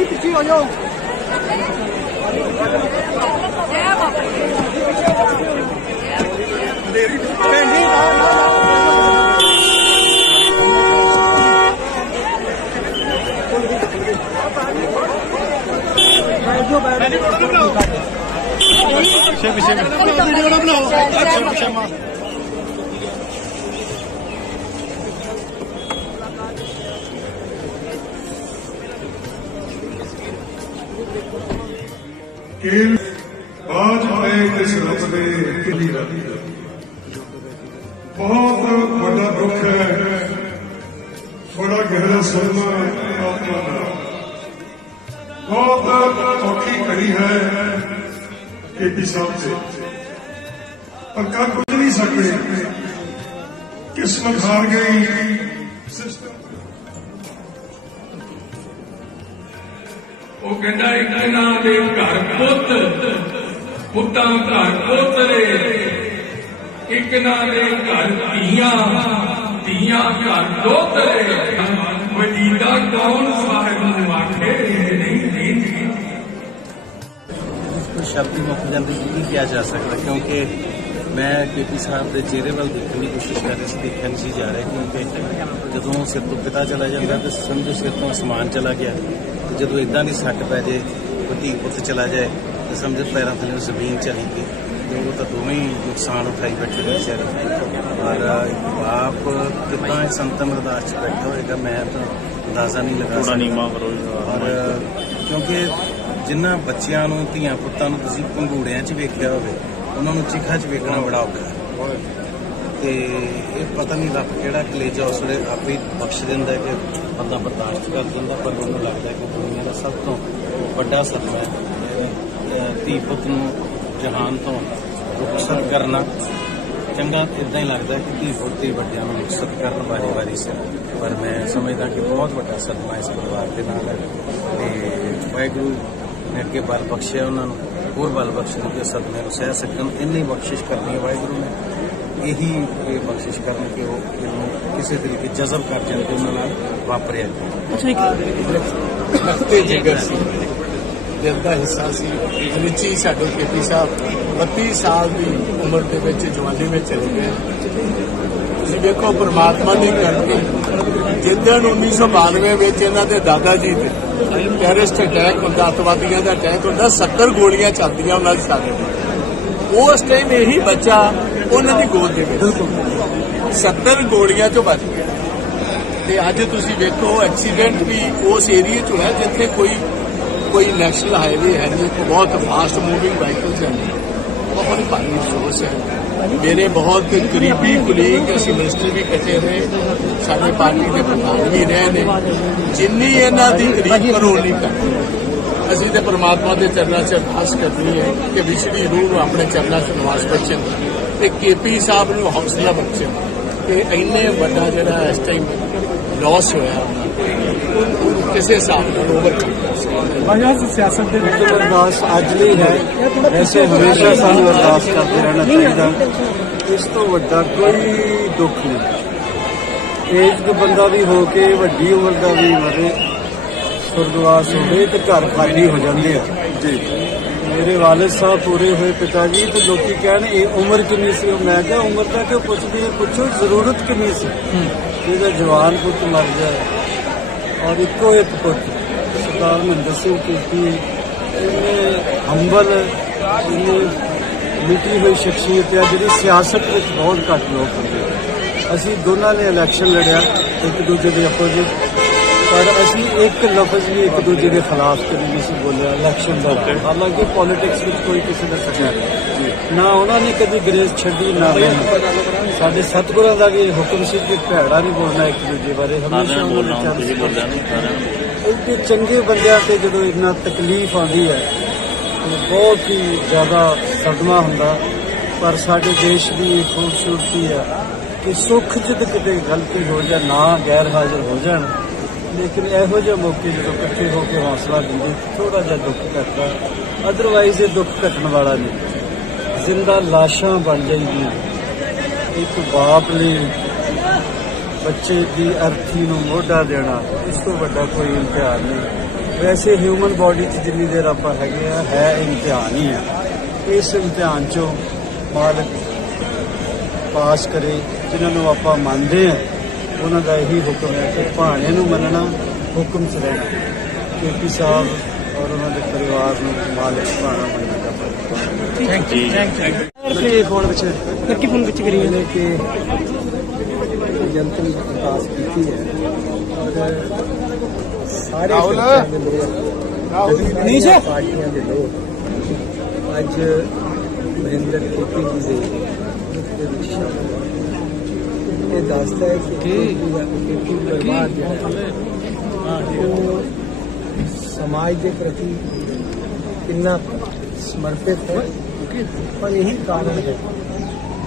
repetir, olhou. Bendita, Şemi şemi. Şemi şemi. Şemi şemi. ਬਣਾਓ ਕਿ ਬਾਜ ਆਏ ਕਿਸ ਰੱਬ ਦੇ ਕਿਲੀ ਦਾ ਬਹੁਤ ਵੱਡਾ ਦੁੱਖ ਹੈ ਬੜਾ ਗਹਿਰਾ ਸਦਮਾ ਹੈ ਆਤਮਾ ਦਾ ਬਹੁਤ ਔਖੀ ਘੜੀ ਹੈ ਕਿ ਪਿਸਾਬ ਤੇ ਪਰ ਕਰ ਕੁਝ ਨਹੀਂ ਸਕਦੇ ਕਿਸਮਤ ਹਾਰ ਗਈ ਸਿਸਟਮ ਉਹ ਕਹਿੰਦਾ ਇੱਕ ਨਾ ਦੇ ਘਰ ਪੁੱਤ, ਪੁੱਤਾਂ ਘਰ ਪੋਤਰੇ। ਇੱਕ ਨਾ ਦੇ ਘਰ ਧੀਆਂ ਧੀਆਂ ਘਰ ਦੋਤਰੇ। ਵਜੀਦਾ ਕੌਣ ਸਾਹਿਬ ਨੂੰ ਆਖੇ, ਨਹੀਂ ਨਹੀਂ ਸ਼ਬਦ ਹੀ ਮੁੱਕ ਜਾਂਦੇ, ਕੀ ਕਿਹਾ ਜਾ ਸਕਦਾ? ਕਿਉਂਕਿ ਮੈਂ ਕੇਪੀ ਸਾਹਿਬ ਦੇ ਚਿਹਰੇ ਵੱਲ ਦੇਖਣ ਦੀ ਕੋਸ਼ਿਸ਼ ਕਰ ਰਿਹਾ ਸੀ ਦੇਖਿਆ ਨਹੀਂ ਸੀ ਜਾ ਰਿਹਾ ਕਿਉਂਕਿ ਜਦੋਂ ਸਿਰ ਤੋਂ ਪਿਤਾ ਚਲਾ ਜਾਂਦਾ ਤਾਂ ਸਮਝੋ ਸਿਰ ਤੋਂ ਅਸਮਾਨ ਚਲਾ ਗਿਆ। ਤੇ ਜਦੋਂ ਇਦਾਂ ਦੀ ਸੱਟ ਪੈ ਜੇ ਧੀ ਪੁੱਤ ਚਲਾ ਜਾਏ ਤਾਂ ਸਮਝੋ ਪੈਰਾਂ ਥੱਲੇ ਜ਼ਮੀਨ ਚਲੀ ਗਈ। ਤੇ ਉਹ ਤਾਂ ਦੋਵੇਂ ਹੀ ਨੁਕਸਾਨ ਉਠਾਈ ਬੈਠੇ ਨੇ ਸਿਰ ਔਰ ਆਪ ਕਿੰਨਾ ਇਸ ਅੰਤਮ ਅਰਦਾਸ 'ਚ ਬੈਠਾ ਹੋਏਗਾ ਮੈਂ ਤਾਂ ਅੰਦਾਜ਼ਾ ਨਹੀਂ ਲਗਾ ਸਕਦਾ। ਨੀਮਾ ਕਰੋ ਕਿਉਂਕਿ ਜਿਨ੍ਹਾਂ ਬੱਚਿਆਂ ਨੂੰ ਧੀਆਂ ਪੁੱਤਾਂ ਨੂੰ ਤੁਸੀਂ ਪੰਗੂੜਿਆਂ 'ਚ ਵੇਖਿਆ ਹੋਵੇ ਉਹਨਾਂ ਨੂੰ ਚਿਖਾ 'ਚ ਵੇਖਣਾ ਬੜਾ ਔਖਾ ਹੈ। ਤੇ ਇਹ ਪਤਾ ਨਹੀਂ ਰੱਬ ਕਿਹੜਾ ਕਲੇਜਾ ਉਸ ਵੇਲੇ ਆਪੇ ਹੀ ਬਖਸ਼ ਦਿੰਦਾ ਕਿ ਬੰਦਾ ਬਰਦਾਸ਼ਤ ਕਰ ਦਿੰਦਾ, ਪਰ ਮੈਨੂੰ ਲੱਗਦਾ ਕਿ ਦੁਨੀਆ ਦਾ ਸਭ ਤੋਂ ਵੱਡਾ ਸਦਮਾ ਹੈ। ਧੀ ਪੁੱਤ ਨੂੰ ਜਹਾਨ ਤੋਂ ਰੁਖਸਤ ਕਰਨਾ। ਚੰਗਾ ਇਦਾਂ ਹੀ ਲੱਗਦਾ ਕਿ ਧੀ ਪੁੱਤ ਹੀ ਵੱਡਿਆਂ ਨੂੰ ਰੁਖਸਤ ਕਰਨ ਵਾਲੀ ਵਾਰੀ ਸੇ। ਪਰ ਮੈਂ ਸਮਝਦਾ ਕਿ ਬਹੁਤ ਵੱਡਾ ਸਦਮਾ ਇਸ ਪਰਿਵਾਰ ਦੇ ਨਾਲ। ਹੈ ਤੇ ਵਾਹਿਗੁਰੂ ਨੇ ਅੱਗੇ ਬਲ ਬਖਸ਼ਿਆ ਉਹਨਾਂ ਨੂੰ। ਹੋਰ ਬਲ ਬਖਸ਼ਣ ਕਿ ਸਦਮੇ ਨੂੰ ਸਹਿ ਸਕਣ ਇੰਨੀ ਬਖਸ਼ਿਸ਼ ਕਰਨੀ ਹੈ ਵਾਹਿਗੁਰੂ ਨੇ। ਇਹੀ ਇਹ ਬਖਸ਼ਿਸ਼ ਕਰਨ ਕਿ ਉਹ ਇਹਨੂੰ ਕਿਸੇ ਤਰੀਕੇ ਜਜ਼ਬ ਕਰ ਜਾਣ ਤੇ ਉਹਨਾਂ ਨਾਲ ਵਾਪਰਿਆ ਤੇ ਜਿਗਰ ਸੀ। ਦਿਲ ਦਾ ਹਿੱਸਾ ਸੀ। ਰਿਚੀ ਸਾਡੇ ਕੇਪੀ ਸਾਹਿਬ 32 ਸਾਲ ਦੀ ਉਮਰ ਦੇ ਵਿੱਚ ਜਵਾਨੀ ਵਿੱਚ ਚਲੇ ਗਏ। ਤੁਸੀਂ ਵੇਖੋ ਪ੍ਰਮਾਤਮਾ ਦੀ ਕਰਨੀ ਜਿੱਦਣ 1992 ਵਿੱਚ ਇਹਨਾਂ ਦੇ ਦਾਦਾ ਜੀ ਤੇ ਟੈਰਰਿਸਟ ਅਟੈਕ ਹੁੰਦਾ, ਅਤਵਾਦੀਆਂ ਦਾ ਅਟੈਕ ਹੁੰਦਾ 70 ਗੋਲੀਆਂ ਚੱਲਦੀਆਂ ਉਹਨਾਂ ਦੇ ਸਾਰੇ ਉਸ ਟਾਈਮ ਇਹੀ ਬੱਚਾ ਉਹਨਾਂ ਦੀ ਗੋਦ ਦੇ ਵਿੱਚ 70 ਗੋਲੀਆਂ ਚੋਂ ਬਚ ਗਿਆ। ਤੇ ਅੱਜ ਤੁਸੀਂ ਵੇਖੋ ਐਕਸੀਡੈਂਟ ਵੀ ਉਸ ਏਰੀਆ 'ਚ ਹੋਇਆ ਜਿੱਥੇ ਕੋਈ ਕੋਈ ਨੈਸ਼ਨਲ ਹਾਈਵੇ ਹੈ ਨਹੀਂ ਬਹੁਤ ਫਾਸਟ ਮੂਵਿੰਗ ਵਾਹੀਕਲਸ ਹੈ। ਬਹੁਤ ਭਾਰੀ ਅਫਸੋਸ ਹੈ। ਮੇਰੇ ਬਹੁਤ ਕਰੀਬੀ ਕੁਲੀਗ ਅਸੀਂ ਮਿਨਿਸਟਰ ਵੀ ਇਕੱਠੇ ਰਹੇ ਸਾਡੇ ਪਾਰਟੀ ਦੇ ਪ੍ਰਧਾਨ ਵੀ ਰਹੇ ਨੇ। ਜਿੰਨੀ ਇਹਨਾਂ ਦੀ ਤਾਰੀਫ ਕਰੋ ਨਹੀਂ ਕਰਦੇ ਅਸੀਂ ਤੇ ਪ੍ਰਮਾਤਮਾ ਦੇ ਚਰਨਾਂ 'ਚ ਅਰਦਾਸ ਕਰਨੀ ਹੈ ਕਿ ਵਿਛੜੀ ਰੂਹ ਨੂੰ ਆਪਣੇ ਚਰਨਾਂ 'ਚ ਨਿਵਾਸ ਬਖਸ਼ਣ ਤੇ ਕੇਪੀ ਸਾਹਿਬ ਨੂੰ ਹੌਸਲਾ ਬਖਸ਼ਣ ਕਿ ਇੰਨੇ ਵੱਡਾ ਜਿਹੜਾ ਇਸ ਟਾਈਮ ਲਾਸ ਹੋਇਆ। ਕਿਸੇ ਹਿਸਾਬ ਨਾਲ ਓਵਰਕਮ ਸਿਆਸਤ ਦੇ ਵਿੱਚ? ਅਰਦਾਸ ਅੱਜ ਲਈ ਹੈ। ਵੈਸੇ ਹਮੇਸ਼ਾ ਸਾਨੂੰ ਅਰਦਾਸ ਕਰਦੇ ਰਹਿਣਾ ਚਾਹੀਦਾ। ਇਸ ਤੋਂ ਵੱਡਾ ਕੋਈ ਦੁੱਖ ਨਹੀਂ। ਏਜਡ ਬੰਦਾ ਵੀ ਹੋ ਕੇ ਵੱਡੀ ਉਮਰ ਦਾ ਵੀ ਮਰੇ ਹੋਵੇ ਤੇ ਘਰ ਖਾਲੀ ਹੋ ਜਾਂਦੇ ਆ। ਜੀ। ਮੇਰੇ ਵਾਲਿਦ ਸਾਹਿਬ ਪੂਰੇ ਹੋਏ ਪਿਤਾ ਜੀ ਤੇ ਲੋਕੀ ਕਹਿਣ ਇਹ ਉਮਰ ਕਿੰਨੀ ਸੀ? ਉਹ ਮੈਂ ਕਿਹਾ ਉਮਰ ਤਾਂ ਕਿਉਂ ਪੁੱਛਦੇ ਆ ਪੁੱਛੋ ਜ਼ਰੂਰਤ ਕਿੰਨੀ ਸੀ? ਜਿਹਦਾ ਜਵਾਨ ਪੁੱਤ ਮਰ ਜਾਏ ਔਰ ਇੱਕੋ ਇੱਕ ਪੁੱਤ। ਸਰਦਾਰ ਮਹਿੰਦਰ ਸਿੰਘ ਇਹਨੇ ਹੰਬਲ ਮਿੱਟੀ ਹੋਈ ਸ਼ਖਸੀਅਤ ਹੈ ਜਿਹੜੀ ਸਿਆਸਤ ਵਿੱਚ ਬਹੁਤ ਘੱਟ ਲੋਕ ਹੁੰਦੇ। ਅਸੀਂ ਦੋਨਾਂ ਨੇ ਇਲੈਕਸ਼ਨ ਲੜਿਆ ਇੱਕ ਦੂਜੇ ਦੇ ਅਪੋਜ਼ਿਟ ਪਰ ਅਸੀਂ ਇੱਕ ਲਫ਼ਜ਼ ਵੀ ਇੱਕ ਦੂਜੇ ਦੇ ਖਿਲਾਫ ਕਦੇ ਨਹੀਂ ਸੀ ਬੋਲਿਆ ਇਲੈਕਸ਼ਨ ਦਾ। ਹਾਲਾਂਕਿ ਪੋਲਿਟਿਕਸ ਵਿੱਚ ਕੋਈ ਕਿਸੇ ਦਾ ਸੱਚਾ ਨਹੀਂ। ਨਾ ਉਹਨਾਂ ਨੇ ਕਦੀ ਗਰੇਜ਼ ਛੱਡੀ ਨਾ ਮੈਂ। ਸਾਡੇ ਸਤਿਗੁਰਾਂ ਦਾ ਵੀ ਹੁਕਮ ਸੀ ਕਿ ਭੈੜਾ ਨਹੀਂ ਬੋਲਣਾ ਇੱਕ ਦੂਜੇ ਬਾਰੇ। ਹਮੇਸ਼ਾ ਉਹਨਾਂ ਨੇ ਤੁਸੀਂ ਚੱਲ ਬੋਲਿਆ ਚੰਗੇ ਬੰਦਿਆਂ ਤੇ ਜਦੋਂ ਇੰਨਾ ਤਕਲੀਫ ਆਉਂਦੀ ਹੈ ਬਹੁਤ ਹੀ ਜ਼ਿਆਦਾ ਸਦਮਾ ਹੁੰਦਾ। ਪਰ ਸਾਡੇ ਦੇਸ਼ ਦੀ ਖੂਬਸੂਰਤੀ ਹੈ ਕਿ ਸੁੱਖ ਜਦ ਕਿਤੇ ਗਲਤੀ ਹੋ ਜਾ ਨਾ ਗੈਰ ਹਾਜ਼ਰ ਹੋ ਜਾਣ, ਲੇਕਿਨ ਇਹੋ ਜਿਹੇ ਮੌਕੇ ਜਦੋਂ ਇਕੱਠੇ ਹੋ ਕੇ ਹੌਸਲਾ ਦਿੰਦੇ ਥੋੜਾ ਜਿਹਾ ਦੁੱਖ ਘਟਦਾ। ਅਦਰਵਾਈਜ਼ ਇਹ ਦੁੱਖ ਘਟਣ ਵਾਲਾ ਨਹੀਂ। ਜ਼ਿੰਦਾ ਲਾਸ਼ਾਂ ਬਣ ਜਾਂਦੀਆਂ ਇੱਕ ਬਾਪ ਲਈ ਬੱਚੇ ਦੀ ਅਰਥੀ ਨੂੰ ਮੋਢਾ ਦੇਣਾ ਇਸ ਤੋਂ ਵੱਡਾ ਕੋਈ ਇਮਤਿਹਾਨ ਨਹੀਂ। ਵੈਸੇ ਹਿਊਮਨ ਬਾਡੀ 'ਚ ਜਿੰਨੀ ਦੇਰ ਆਪਾਂ ਹੈਗੇ ਆ ਹੈ ਇਮਤਿਹਾਨ ਹੀ ਆ। ਇਸ ਇਮਤਿਹਾਨ 'ਚੋਂ ਮਾਲਕ ਪਾਸ ਕਰੇ ਜਿਨ੍ਹਾਂ ਨੂੰ ਆਪਾਂ ਮੰਨਦੇ ਆ ਉਹਨਾਂ ਦਾ ਇਹੀ ਹੁਕਮ ਹੈ ਕਿ ਭਾਣੇ ਨੂੰ ਮੰਨਣਾ ਹੁਕਮ 'ਚ ਰਹਿਣਾ। ਕੇਪੀ ਸਾਹਿਬ ਔਰ ਉਹਨਾਂ ਦੇ ਪਰਿਵਾਰ ਨੂੰ ਮਾਲਕ ਭਾਣਾ ਬਣਨਾ ਚਾਹੀਦਾ thank you thank you phone ਵਿੱਚ ਲੱਕੀ ਫੋਨ ਵਿੱਚ ਕਰੀ ਇਹਨੇ ਕਿ ਜਨਤਨ ਵਿਕਾਸ ਕੀਤੀ ਹੈ ਔਰ ਸਾਰੇ ਪੱਖਾਂ ਦੇ ਲੋਕ ਨਹੀਂ ਸਰ ਪਾਰਟੀਆਂ ਦੇ ਲੋਕ ਅੱਜ ਮਹਿੰਦਰ ਖੇਤੀ ਜੀ ਦੇ ਦੇ ਵਿੱਚ ਸ਼ਾਮਲ ਹੋਏ। ਇਹ ਦੱਸਦਾ ਹੈ ਕਿ ਖੇਤੀ ਪਰਿਵਾਰ ਜਿਹੜਾ ਹੈ ਉਹ ਸਮਾਜ ਦੇ ਪ੍ਰਤੀ ਕਿੰਨਾ ਸਮਰਪਿਤ ਹੈ ਪਰ ਇਹੀ ਕਾਰਨ ਹੈ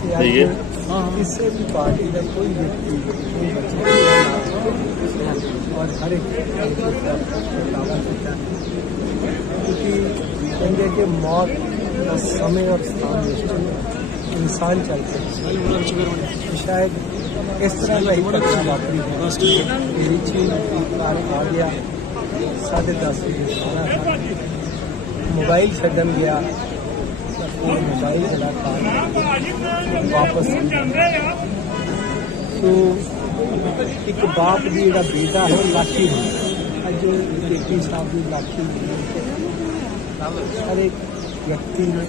ਕਿ ਅੱਜ ਕਿਸੇ ਵੀ ਪਾਰਟੀ ਦਾ ਕੋਈ ਵਿਅਕਤੀ ਕੋਈ ਬੱਚਾ ਔਰ ਹਰ ਇੱਕ ਦਾ ਦਾਅਵਾ ਕੀਤਾ ਹੈ। ਕਿਉਂਕਿ ਕਹਿੰਦੇ ਕਿ ਮੌਤ ਦਾ ਸਮੇਂ ਔਰ ਸਥਾਨ ਨਿਸ਼ਚਿਤ ਹੈ। ਇਨਸਾਨ ਚੱਲ ਸਕਦਾ ਸ਼ਾਇਦ ਇਸ ਤਰ੍ਹਾਂ ਦਾ ਹੀ ਘਟਨਾ ਵਾਪਰੀ ਹੈ ਮੇਰੀ ਚੀਜ਼ ਕਾਰ ਵਾਪਸ ਸੋ ਇੱਕ ਬਾਪ ਦੀ ਜਿਹੜਾ ਬੇਟਾ ਹੈ ਲਾਠੀ ਹੁੰਦਾ ਅੱਜ ਕੇਪੀ ਸਾਹਿਬ ਦੀ ਲਾਠੀ ਹਰ ਇੱਕ ਵਿਅਕਤੀ ਨੂੰ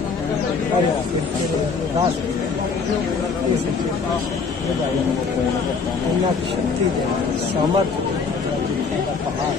ਹਰ ਦਾਸ ਇਸ ਇੰਨਾ ਸ਼ਕਤੀ ਦੇ ਸਮਰਥ ਦਾ ਪਹਾੜ